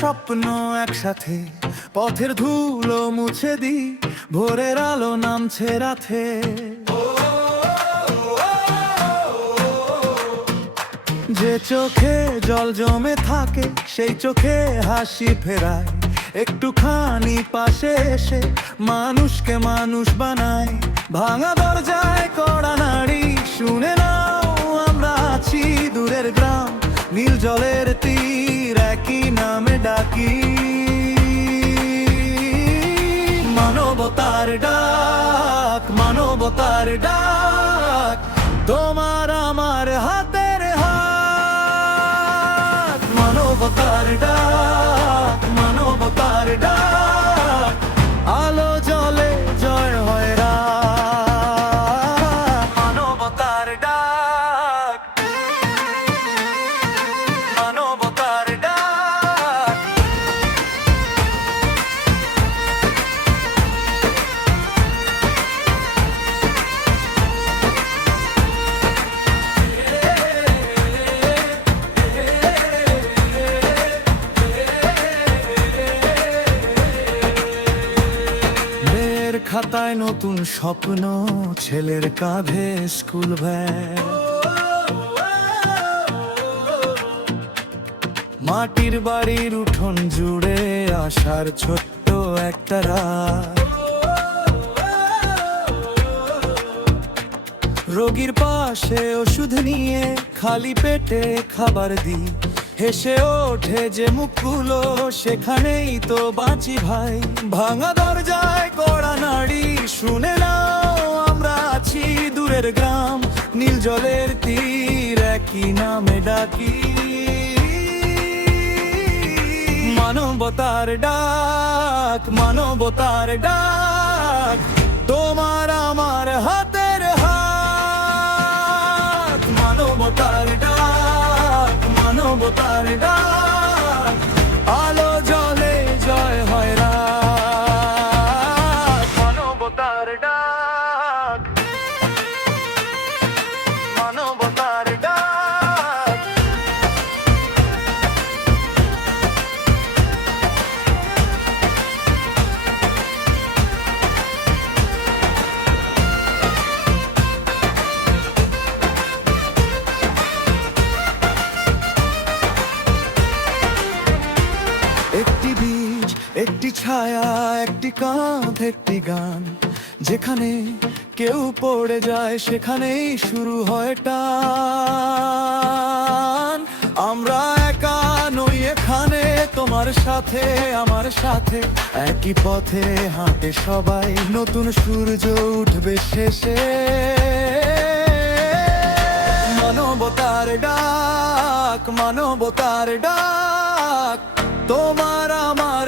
স্বপ্ন একসাথে, পথের ধুলো মুছে দি, ভোরের আলো নামছে রাতে। যে চোখে জল জমে থাকে সেই চোখে হাসি ফেরায়, একটুখানি পাশে এসে মানুষকে মানুষ বানায়। ভাঙা দরজায় কড়া নাড়ি, শুনে নাও আমরা আছি দূরের গ্রাম, নীল জলের তীর একই নামে ডাকি। মানবতার ডাক, মানবতার ডাক, তোমার আমার হাতের হাত। মানবতার ডাক, মানবতার ডাক, আলো জলে জয় হয় রাত। মানবতার ডাক, মানবতার ডাক। মেয়ের খাতায় নতুন স্বপ্ন, ছেলের কাঁধে স্কুল ব্যাগ। মাটির বাড়ির উঠোন জুড়ে আসার ছোট্ট একটা রাত। রোগীর পাশে ওষুধ নিয়ে খালি পেটে খাবার দিই, হেসে ওঠে যে মুখগুলো সেখানেই তো বাঁচি ভাই। ভাঙা দরজায় কড়া নাড়ি, শুনে নাও আমরা আছি দূরের গ্রাম, নীল জলের তীর একই নামে ডাকি। মানবতার ডাক, মানবতার ডাক, তোমার আমার হাতের হাত। মানবতার ডাক, মানবতার ডাক, আলো জলে জয় হয় রাত। মানবতার ডাক, মানবতার ডাক। একটি বীজ, একটি ছায়া, একটি কাঁধ, একটি গান, যেখানে কেউ পড়ে যায় সেখানেই শুরু হয় টান। আমরা একা নই এখানে, তোমার সাথে আমার সাথে একই পথে হাঁটে সবাই, নতুন সূর্য উঠবে শেষে। মানবতার ডাক, মানবতার ডাক, তোমার আমার